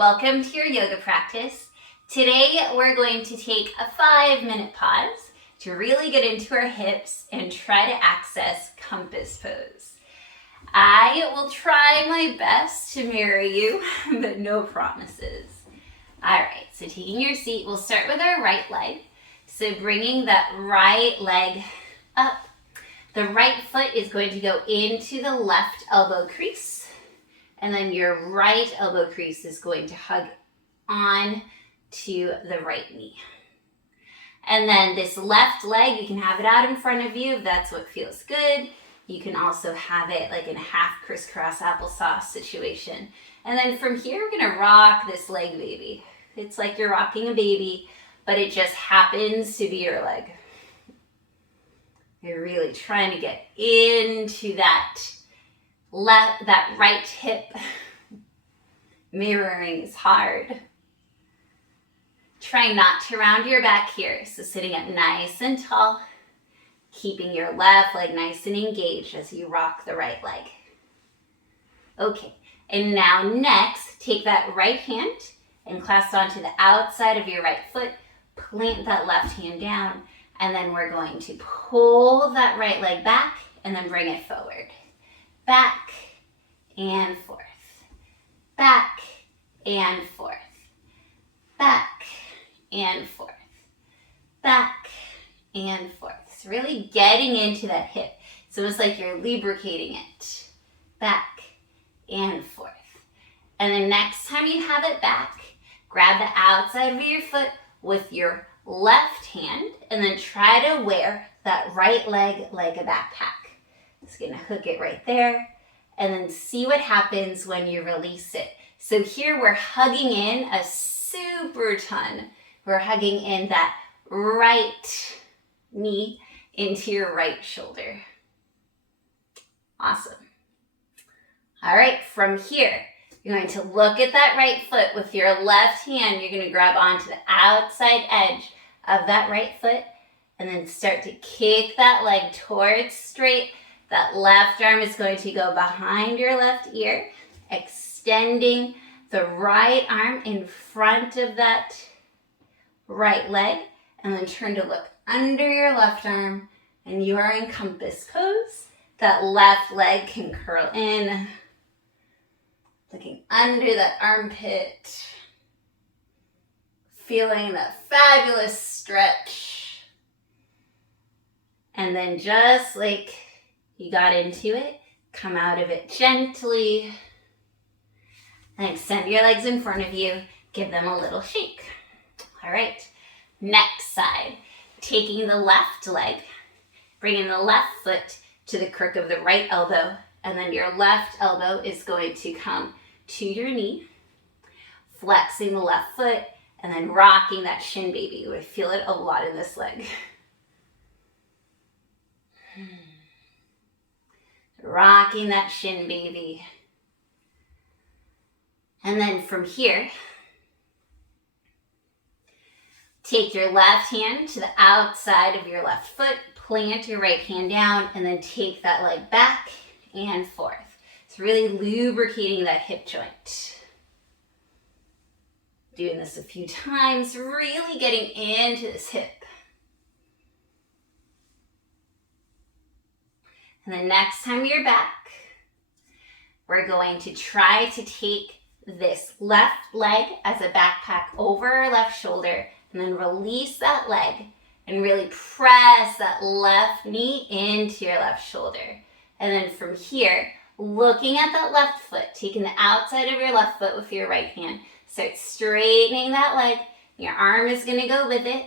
welcome to your yoga practice. Today we're going to take a 5-minute pause to really get into our hips and try to access compass pose. I will try my best to mirror you, but no promises. All right, so taking your seat, we'll start with our right leg. So bringing that right leg up. The right foot is going to go into the left elbow crease. And then your right elbow crease is going to hug on to the right knee. And then this left leg, you can have it out in front of you if that's what feels good. You can also have it like in a half crisscross applesauce situation. And then from here, we're gonna rock this leg baby. It's like you're rocking a baby, but it just happens to be your leg. You're really trying to get into that right hip. Mirroring is hard. Try not to round your back here. So sitting up nice and tall, keeping your left leg nice and engaged as you rock the right leg. Okay, and now next, take that right hand and clasp onto the outside of your right foot, plant that left hand down, and then we're going to pull that right leg back and then bring it forward. Back and forth, back and forth, back and forth, back and forth. So really getting into that hip. It's almost like you're lubricating it. Back and forth. And then next time you have it back, grab the outside of your foot with your left hand and then try to wear that right leg like a backpack. Just gonna hook it right there and then see what happens when you release it. So here we're hugging in a super ton. We're hugging in that right knee into your right shoulder. Awesome. All right, from here, you're going to look at that right foot with your left hand. You're gonna grab onto the outside edge of that right foot and then start to kick that leg towards straight. That left arm is going to go behind your left ear, extending the right arm in front of that right leg, and then turn to look under your left arm, and you are in compass pose. That left leg can curl in, looking under that armpit, feeling that fabulous stretch. And then just like you got into it, come out of it gently and extend your legs in front of you. Give them a little shake. All right, next side. Taking the left leg, bringing the left foot to the crook of the right elbow, and then your left elbow is going to come to your knee, flexing the left foot, and then rocking that shin baby. We feel it a lot in this leg. Rocking that shin baby. And then from here, take your left hand to the outside of your left foot, plant your right hand down, and then take that leg back and forth. It's really lubricating that hip joint. Doing this a few times, really getting into this hip. And then next time you're back, we're going to try to take this left leg as a backpack over our left shoulder and then release that leg and really press that left knee into your left shoulder. And then from here, looking at that left foot, taking the outside of your left foot with your right hand, start straightening that leg. Your arm is gonna go with it.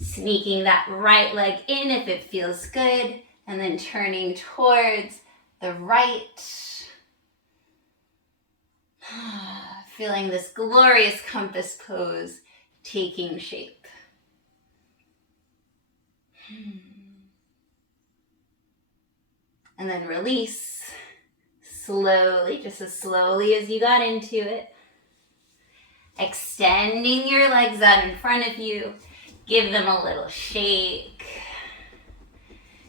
Sneaking that right leg in if it feels good, and then turning towards the right. Feeling this glorious compass pose taking shape. And then release slowly, just as slowly as you got into it. Extending your legs out in front of you. Give them a little shake.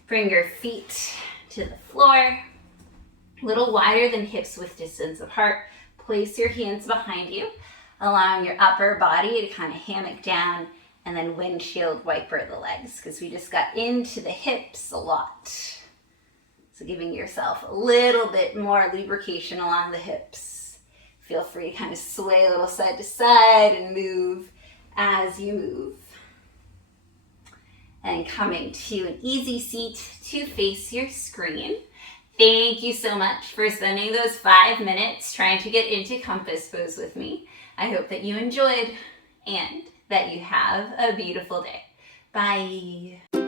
Bring your feet to the floor. A little wider than hips width distance apart. Place your hands behind you, allowing your upper body to kind of hammock down and then windshield wiper the legs because we just got into the hips a lot. So giving yourself a little bit more lubrication along the hips. Feel free to kind of sway a little side to side and move as you move. And coming to an easy seat to face your screen. Thank you so much for spending those 5 minutes trying to get into compass pose with me. I hope that you enjoyed and that you have a beautiful day. Bye.